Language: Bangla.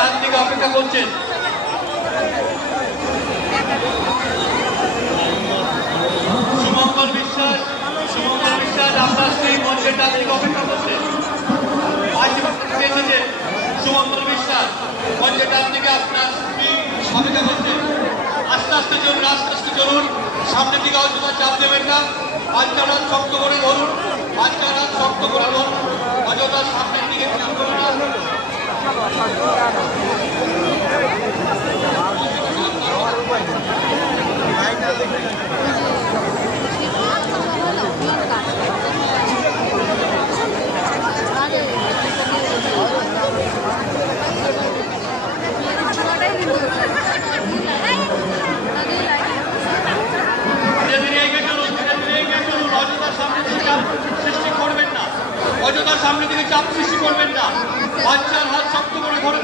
ডান দিকে অপেক্ষা করছেন। শুভঙ্কর বিশ্বাস আপনার স্ত্রী মঞ্চের ডান দিকে অপেক্ষা করছেন। এসেছে শুভঙ্কর বিশ্বাস মঞ্চের ডান দিকে আপনার স্ত্রী অপেক্ষা করছেন। আস্তে আস্তে চলুন, সামনের দিকে অযথা চাপ দেবেন না। বাচ্চারা শক্ত করে ধরুন, অযথা সামনের দিকে চাপ দেবেন না। অযথা সামনে দিকে চাপ সৃষ্টি করবেন না। বাচ্চার হাত শক্ত করে ধরে